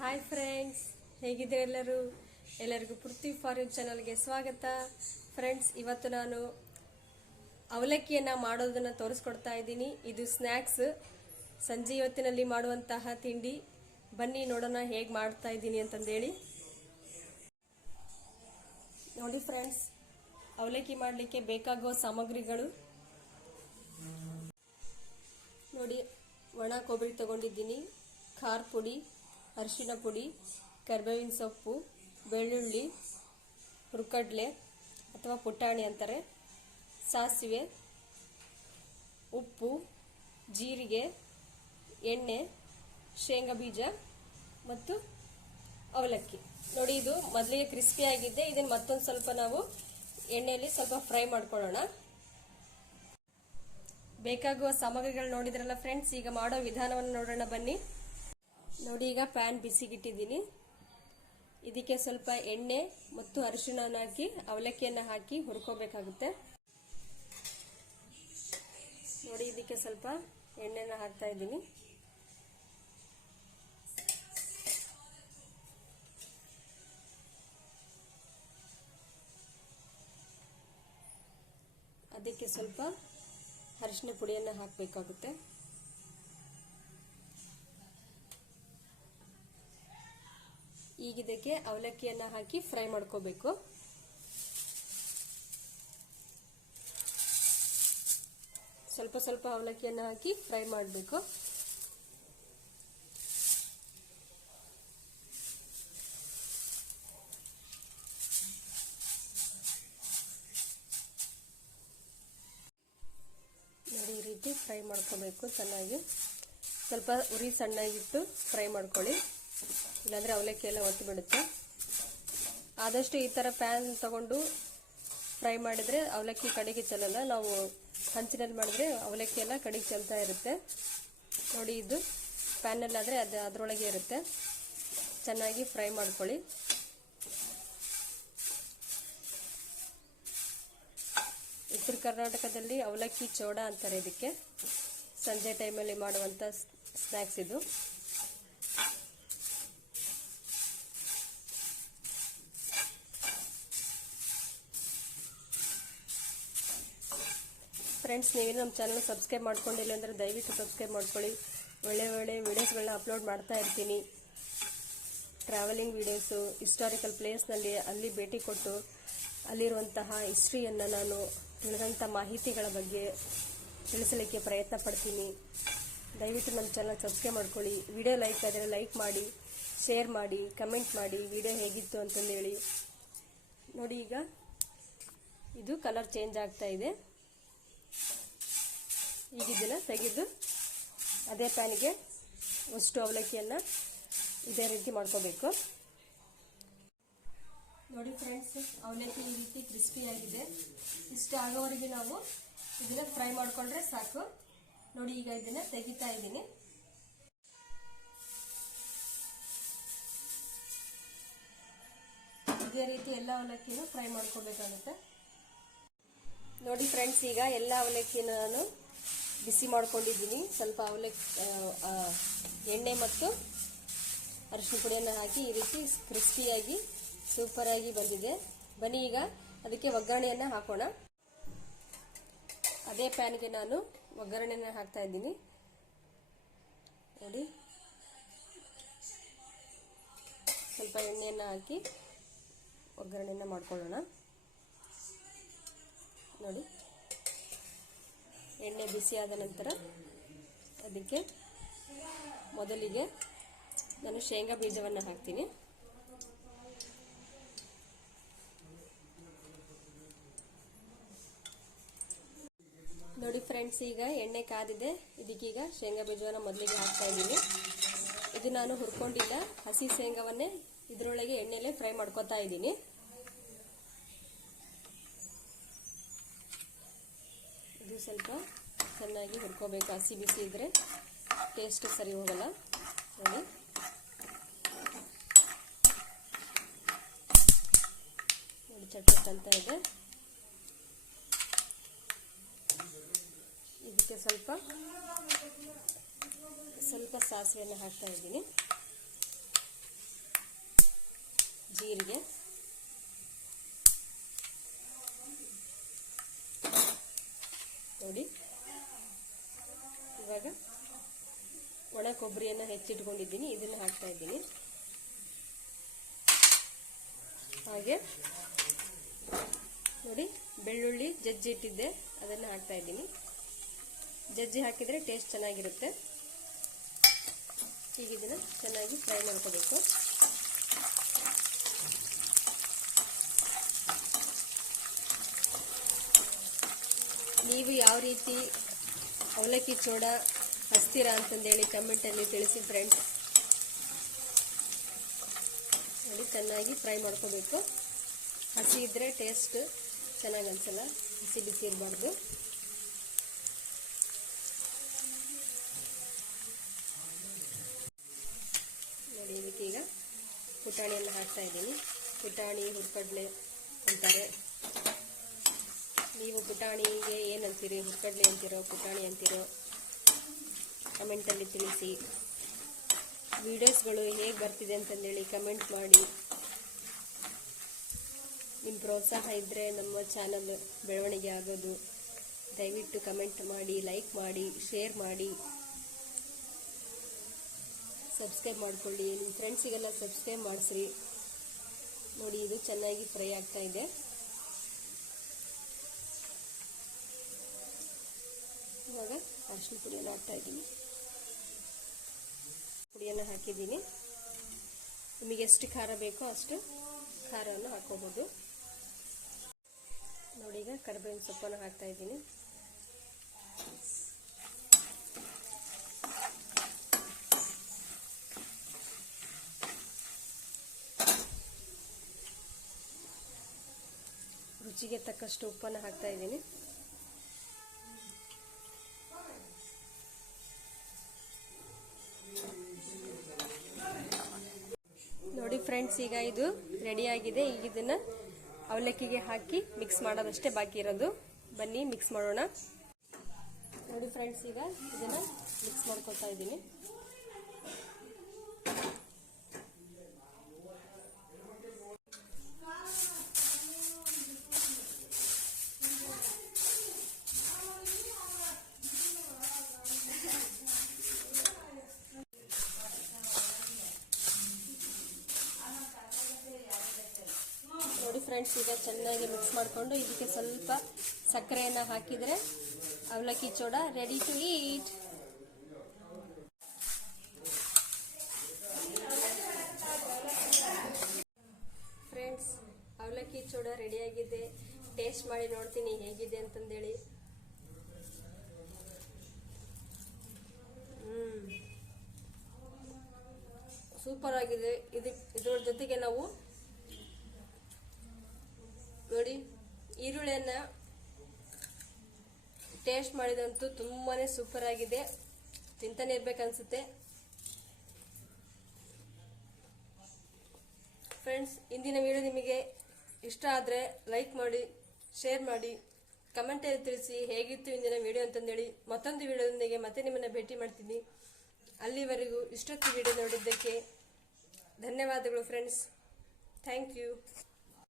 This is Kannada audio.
ಹಾಯ್ ಫ್ರೆಂಡ್ಸ್ ಹೇಗಿದ್ದೀರ ಎಲ್ಲರೂ? ಎಲ್ಲರಿಗೂ ಪೃಥ್ವಿ ಫಾರಿನ್ ಚಾನಲ್ಗೆ ಸ್ವಾಗತ. ಫ್ರೆಂಡ್ಸ್ ಇವತ್ತು ನಾನು ಅವಲಕ್ಕಿಯನ್ನು ಮಾಡೋದನ್ನು ತೋರಿಸ್ಕೊಡ್ತಾ ಇದ್ದೀನಿ. ಇದು ಸ್ನ್ಯಾಕ್ಸ್ ಸಂಜೆ ಇವತ್ತಿನಲ್ಲಿ ಮಾಡುವಂತಹ ತಿಂಡಿ. ಬನ್ನಿ ನೋಡೋಣ ಹೇಗೆ ಮಾಡ್ತಾ ಇದ್ದೀನಿ ಅಂತಂದೇಳಿ. ನೋಡಿ ಫ್ರೆಂಡ್ಸ್ ಅವಲಕ್ಕಿ ಮಾಡಲಿಕ್ಕೆ ಬೇಕಾಗುವ ಸಾಮಗ್ರಿಗಳು. ನೋಡಿ, ಒಣ ಕೊಬ್ಬರಿ ತಗೊಂಡಿದ್ದೀನಿ, ಖಾರ ಪುಡಿ. ಅರಿಶಿಣ ಪುಡಿ, ಕರ್ಬೇವಿನ ಸೊಪ್ಪು, ಬೆಳ್ಳುಳ್ಳಿ, ಹುರ್ಕಡ್ಲೆ ಅಥವಾ ಪುಟಾಣಿ ಅಂತಾರೆ. ಸಾಸಿವೆ, ಉಪ್ಪು, ಜೀರಿಗೆ, ಎಣ್ಣೆ, ಶೇಂಗಾ ಬೀಜ ಮತ್ತು ಅವಲಕ್ಕಿ. ನೋಡಿ, ಇದು ಮೊದಲಿಗೆ ಕ್ರಿಸ್ಪಿ ಆಗಿದ್ದೆ. ಇದನ್ನು ಮತ್ತೊಂದು ಸ್ವಲ್ಪ ನಾವು ಎಣ್ಣೆಯಲ್ಲಿ ಸ್ವಲ್ಪ ಫ್ರೈ ಮಾಡ್ಕೊಳ್ಳೋಣ. ಬೇಕಾಗುವ ಸಾಮಗ್ರಿಗಳು ನೋಡಿದ್ರಲ್ಲ ಫ್ರೆಂಡ್ಸ್, ಈಗ ಮಾಡೋ ವಿಧಾನವನ್ನು ನೋಡೋಣ ಬನ್ನಿ. ನೋಡಿ, ಈಗ ಪ್ಯಾನ್ ಬಿಸಿಗಿಟ್ಟಿದ್ದೀನಿ. ಇದಕ್ಕೆ ಸ್ವಲ್ಪ ಎಣ್ಣೆ ಮತ್ತು ಅರಿಶಿನ ಹಾಕಿ, ಅವಲಕ್ಕಿಯನ್ನು ಹಾಕಿ ಹುರ್ಕೋಬೇಕಾಗುತ್ತೆ. ನೋಡಿ, ಇದಕ್ಕೆ ಸ್ವಲ್ಪ ಎಣ್ಣೆನ ಹಾಕ್ತಾ ಇದ್ದೀನಿ. ಅದಕ್ಕೆ ಸ್ವಲ್ಪ ಅರಿಶಿನ ಪುಡಿಯನ್ನು ಹಾಕಬೇಕಾಗುತ್ತೆ. ಈಗ ಇದಕ್ಕೆ ಅವಲಕ್ಕಿಯನ್ನು ಹಾಕಿ ಫ್ರೈ ಮಾಡ್ಕೋಬೇಕು. ಸ್ವಲ್ಪ ಸ್ವಲ್ಪ ಅವಲಕ್ಕಿಯನ್ನು ಹಾಕಿ ಫ್ರೈ ಮಾಡಬೇಕು. ನೋಡಿ, ಈ ರೀತಿ ಫ್ರೈ ಮಾಡ್ಕೋಬೇಕು ಚೆನ್ನಾಗಿ. ಸ್ವಲ್ಪ ಉರಿ ಸಣ್ಣಾಗಿಟ್ಟು ಫ್ರೈ ಮಾಡ್ಕೊಳ್ಳಿ. ಇಲ್ಲಾಂದರೆ ಅವಲಕ್ಕಿ ಎಲ್ಲ ಒತ್ತು ಬಿಡುತ್ತೆ. ಆದಷ್ಟು ಈ ಥರ ಪ್ಯಾನ್ ತಗೊಂಡು ಫ್ರೈ ಮಾಡಿದರೆ ಅವಲಕ್ಕಿ ಕಡೆಗೆ ಚೆಲ್ಲಲ್ಲ. ನಾವು ಹಂಚಿನಲ್ಲಿ ಮಾಡಿದ್ರೆ ಅವಲಕ್ಕಿ ಎಲ್ಲ ಕಡೆಗೆ ಚೆಲ್ತಾ ಇರುತ್ತೆ. ನೋಡಿ ಇದು ಪ್ಯಾನಲ್ಲಾದರೆ ಅದು ಅದರೊಳಗೆ ಇರುತ್ತೆ. ಚೆನ್ನಾಗಿ ಫ್ರೈ ಮಾಡ್ಕೊಳ್ಳಿ. ಉತ್ತರ ಕರ್ನಾಟಕದಲ್ಲಿ ಅವಲಕ್ಕಿ ಚೋಡ ಅಂತಾರೆ ಇದಕ್ಕೆ. ಸಂಜೆ ಟೈಮಲ್ಲಿ ಮಾಡುವಂಥ ಸ್ನ್ಯಾಕ್ಸ್ ಇದು. ಫ್ರೆಂಡ್ಸ್ ನೀವೇನು ನಮ್ಮ ಚಾನಲ್ ಸಬ್ಸ್ಕ್ರೈಬ್ ಮಾಡ್ಕೊಂಡಿಲ್ಲ ಅಂದರೆ ದಯವಿಟ್ಟು ಸಬ್ಸ್ಕ್ರೈಬ್ ಮಾಡ್ಕೊಳ್ಳಿ. ಒಳ್ಳೆ ಒಳ್ಳೆ ವಿಡಿಯೋಸ್ಗಳನ್ನ ಅಪ್ಲೋಡ್ ಮಾಡ್ತಾ ಇರ್ತೀನಿ. ಟ್ರಾವೆಲಿಂಗ್ ವೀಡಿಯೋಸು, ಹಿಸ್ಟಾರಿಕಲ್ ಪ್ಲೇಸ್ನಲ್ಲಿ ಅಲ್ಲಿ ಭೇಟಿ ಕೊಟ್ಟು ಅಲ್ಲಿರುವಂತಹ ಹಿಸ್ಟ್ರಿಯನ್ನು ನಾನು ತಿಳಿದಂಥ ಮಾಹಿತಿಗಳ ಬಗ್ಗೆ ತಿಳಿಸಲಿಕ್ಕೆ ಪ್ರಯತ್ನ ಪಡ್ತೀನಿ. ದಯವಿಟ್ಟು ನಮ್ಮ ಚಾನಲ್ ಸಬ್ಸ್ಕ್ರೈಬ್ ಮಾಡ್ಕೊಳ್ಳಿ. ವಿಡಿಯೋ ಲೈಕ್ ಆದರೆ ಲೈಕ್ ಮಾಡಿ, ಶೇರ್ ಮಾಡಿ, ಕಮೆಂಟ್ ಮಾಡಿ, ವಿಡಿಯೋ ಹೇಗಿತ್ತು ಅಂತಂದೇಳಿ. ನೋಡಿ ಈಗ, ಇದು ಕಲರ್ ಚೇಂಜ್ ಆಗ್ತಾ ಇದೆ. ಈಗ ತೆಗೆದು ಅದೇ ಪ್ಯಾನಿಗೆ ಒಂದಷ್ಟು ಅವಲಕ್ಕಿಯನ್ನು ಇದೇ ರೀತಿ ಮಾಡ್ಕೋಬೇಕು. ನೋಡಿ ಫ್ರೆಂಡ್ಸ್ ಅವಲಕ್ಕಿ ಈ ರೀತಿ ಕ್ರಿಸ್ಪಿ ಆಗಿದೆ. ಇಷ್ಟ ಆಗೋವರೆಗೆ ನಾವು ಇದನ್ನ ಫ್ರೈ ಮಾಡಿಕೊಂಡ್ರೆ ಸಾಕು. ನೋಡಿ, ಈಗ ಇದನ್ನ ತೆಗಿತಾ ಇದ್ದೀನಿ. ಇದೇ ರೀತಿ ಎಲ್ಲ ಅವಲಕ್ಕಿನೂ ಫ್ರೈ ಮಾಡ್ಕೋಬೇಕಾಗುತ್ತೆ ನೋಡಿ ಫ್ರೆಂಡ್ಸ್ ಈಗ ಎಲ್ಲ ಅವಲಕ್ಕಿನ ನಾನು ಬಿಸಿ ಮಾಡ್ಕೊಂಡಿದ್ದೀನಿ. ಸ್ವಲ್ಪ ಅವಲಕ್ಕಿ ಎಣ್ಣೆ ಮತ್ತು ಅರಿಶಿನ ಪುಡಿಯನ್ನು ಹಾಕಿ ಈ ರೀತಿ ಕ್ರಿಸ್ಪಿಯಾಗಿ ಸೂಪರಾಗಿ ಬಂದಿದೆ. ಬನ್ನಿ ಈಗ ಅದಕ್ಕೆ ಒಗ್ಗರಣೆಯನ್ನು ಹಾಕೋಣ. ಅದೇ ಪ್ಯಾನ್ಗೆ ನಾನು ಒಗ್ಗರಣೆಯನ್ನು ಹಾಕ್ತಾ ಇದ್ದೀನಿ. ನೋಡಿ. ಸ್ವಲ್ಪ ಎಣ್ಣೆಯನ್ನು ಹಾಕಿ ಒಗ್ಗರಣೆಯನ್ನು ಮಾಡ್ಕೊಳ್ಳೋಣ. ನೋಡಿ. ಎಣ್ಣೆ ಬಿಸಿಯಾದ ನಂತರ ಅದಕ್ಕೆ ಮೊದಲಿಗೆ ನಾನು ಶೇಂಗಾ ಬೀಜವನ್ನು ಹಾಕ್ತೀನಿ. ನೋಡಿ ಫ್ರೆಂಡ್ಸ್, ಈಗ ಎಣ್ಣೆ ಕಾದಿದೆ. ಇದಕ್ಕೀಗ ಶೇಂಗಾ ಬೀಜವನ್ನು ಮೊದಲಿಗೆ ಹಾಕ್ತಾ ಇದ್ದೀನಿ. ಇದು ನಾನು ಹುರ್ಕೊಂಡಿಲ್ಲ ಹಸಿ ಶೇಂಗಾವನ್ನೇ ಇದರೊಳಗೆ ಎಣ್ಣೆಲೆ ಫ್ರೈ ಮಾಡ್ಕೊತಾ ಇದ್ದೀನಿ. ಸ್ವಲ್ಪ ಚೆನ್ನಾಗಿ ಹುರ್ಕೋಬೇಕು. ಹಸಿ ಬಿಸಿ ಇದ್ರೆ ಟೇಸ್ಟ್ ಸರಿ ಹೋಗಲ್ಲ. ನೋಡಿ. ನೋಡಿ ಚಟ್ಪಟ್ ಅಂತ ಇದೆ. ಇದಕ್ಕೆ ಸ್ವಲ್ಪ ಸ್ವಲ್ಪ ಸಾಸಿವೆಯನ್ನು ಹಾಕ್ತಾ ಇದ್ದೀನಿ. ಜೀರಿಗೆ. ನೋಡಿ. ಇವಾಗ ಒಣ ಕೊಬ್ಬರಿಯನ್ನು ಹೆಚ್ಚಿಟ್ಕೊಂಡಿದ್ದೀನಿ, ಇದನ್ನು ಹಾಕ್ತಾ ಇದ್ದೀನಿ. ಹಾಗೆ ನೋಡಿ, ಬೆಳ್ಳುಳ್ಳಿ ಜಜ್ಜಿ ಇಟ್ಟಿದ್ದೆ, ಅದನ್ನು ಹಾಕ್ತಾ ಇದ್ದೀನಿ. ಜಜ್ಜಿ ಹಾಕಿದರೆ ಟೇಸ್ಟ್ ಚೆನ್ನಾಗಿರುತ್ತೆ. ಈಗ ಇದನ್ನು ಚೆನ್ನಾಗಿ ಫ್ರೈ ಮಾಡ್ಕೋಬೇಕು. ನೀವು ಯಾವ ರೀತಿ ಅವಲಕ್ಕಿ ಚೋಡ ಹಚ್ತೀರಾ ಅಂತಂದೇಳಿ ಕಮೆಂಟಲ್ಲಿ ತಿಳಿಸಿ ಫ್ರೆಂಡ್ಸ್ ನೋಡಿ, ಚೆನ್ನಾಗಿ ಫ್ರೈ ಮಾಡ್ಕೋಬೇಕು. ಹಸಿ ಇದ್ದರೆ ಟೇಸ್ಟ್ ಚೆನ್ನಾಗಿ ಅನ್ಸಲ್ಲ, ಹಸಿ ಬಿಸಿ ಇರಬಾರ್ದು. ನೋಡಿ, ಇದಕ್ಕೆ ಈಗ ಪುಟಾಣಿಯನ್ನು ಹಾಕ್ತಾ ಇದ್ದೀನಿ. ಪುಟಾಣಿ, ಹುರ್ಕಡ್ಲೆ ಅಂತಾರೆ. ನೀವು ಪುಟಾಣಿಗೆ ಏನಂತೀರಿ? ಹುಕ್ಕಡ್ಲಿ ಅಂತೀರೋ, ಪುಟಾಣಿ ಅಂತೀರೋ? ಕಮೆಂಟಲ್ಲಿ ತಿಳಿಸಿ. ವಿಡಿಯೋಸ್ಗಳು ಹೇಗೆ ಬರ್ತಿದೆ ಅಂತಂದೇಳಿ ಕಮೆಂಟ್ ಮಾಡಿ. ನಿಮ್ಮ ಪ್ರೋತ್ಸಾಹ ಇದ್ದರೆ ನಮ್ಮ ಚಾನಲ್ ಬೆಳವಣಿಗೆ ಆಗೋದು. ದಯವಿಟ್ಟು ಕಮೆಂಟ್ ಮಾಡಿ, ಲೈಕ್ ಮಾಡಿ, ಶೇರ್ ಮಾಡಿ. ಸಬ್ಸ್ಕ್ರೈಬ್ ಮಾಡಿಕೊಳ್ಳಿ. ನಿಮ್ಮ ಫ್ರೆಂಡ್ಸಿಗೆಲ್ಲ ಸಬ್ಸ್ಕ್ರೈಬ್ ಮಾಡಿಸ್ರಿ. ನೋಡಿ, ಇದು ಚೆನ್ನಾಗಿ ಫ್ರೈ ಆಗ್ತಾ ಇದೆ. ಇವಾಗ ಅರಿಶಿನ ಪುಡಿಯನ್ನು ಹಾಕ್ತಾ ಇದ್ದೀನಿ. ಪುಡಿಯನ್ನು ಹಾಕಿದ್ದೀನಿ. ನಿಮಗೆ ಎಷ್ಟು ಖಾರ ಬೇಕೋ ಅಷ್ಟು ಖಾರವನ್ನು ಹಾಕೋಬೋದು. ನೋಡಿ ಈಗ ಕರಿಬೇವಿನ ಸೊಪ್ಪನ್ನು ಹಾಕ್ತಾ ಇದ್ದೀನಿ. ರುಚಿಗೆ ತಕ್ಕಷ್ಟು ಉಪ್ಪನ್ನು ಹಾಕ್ತಾ ಇದ್ದೀನಿ. ಫ್ರೆಂಡ್ಸ್ ಈಗ ಇದು ರೆಡಿಯಾಗಿದೆ ಈಗ ಇದನ್ನ ಅವಲಕ್ಕಿಗೆ ಹಾಕಿ ಮಿಕ್ಸ್ ಮಾಡೋದಷ್ಟೇ ಬಾಕಿ ಇರೋದು. ಬನ್ನಿ ಮಿಕ್ಸ್ ಮಾಡೋಣ. ನೋಡಿ ಫ್ರೆಂಡ್ಸ್ ಈಗ ಇದನ್ನು ಮಿಕ್ಸ್ ಮಾಡ್ಕೊತಾ ಇದ್ದೀನಿ. ಫ್ರೆಂಡ್ಸ್ ಈಗ ಚೆನ್ನಾಗಿ ಮಿಕ್ಸ್ ಮಾಡಿಕೊಂಡು ಇದಕ್ಕೆ ಸ್ವಲ್ಪ ಸಕ್ಕರೆಯನ್ನು ಹಾಕಿದರೆ ಅವಲಕ್ಕಿ ಚೋಡ ರೆಡಿ ಟು ಈಟ್ ಫ್ರೆಂಡ್ಸ್ ಅವಲಕ್ಕಿ ಚೂಡ ರೆಡಿಯಾಗಿದೆ ಟೇಸ್ಟ್ ಮಾಡಿ ನೋಡ್ತೀನಿ ಹೇಗಿದೆ ಅಂತಂದೇಳಿ. ಸೂಪರ್ ಆಗಿದೆ. ಇದು ಇದ್ರ ಜೊತೆಗೆ ನಾವು ನೋಡಿ, ಈರುಳ್ಳಿಯನ್ನು ಟೇಸ್ಟ್ ಮಾಡಿದಂತೂ ತುಂಬಾ ಸೂಪರ್ ಆಗಿದೆ. ತಿಂತಾನೆ ಇರ್ಬೇಕನ್ಸುತ್ತೆ ಫ್ರೆಂಡ್ಸ್ ಇಂದಿನ ವಿಡಿಯೋ ನಿಮಗೆ ಇಷ್ಟ ಆದರೆ ಲೈಕ್ ಮಾಡಿ ಶೇರ್ ಮಾಡಿ ಕಮೆಂಟಲ್ಲಿ ತಿಳಿಸಿ ಹೇಗಿತ್ತು ಇಂದಿನ ವಿಡಿಯೋ ಅಂತಂದೇಳಿ ಮತ್ತೊಂದು ವಿಡಿಯೋದೊಂದಿಗೆ ಮತ್ತೆ ನಿಮ್ಮನ್ನು ಭೇಟಿ ಮಾಡ್ತೀನಿ. ಅಲ್ಲಿವರೆಗೂ ಇಷ್ಟೊತ್ತು ವಿಡಿಯೋ ನೋಡಿದ್ದಕ್ಕೆ ಧನ್ಯವಾದಗಳು ಫ್ರೆಂಡ್ಸ್ ಥ್ಯಾಂಕ್ ಯು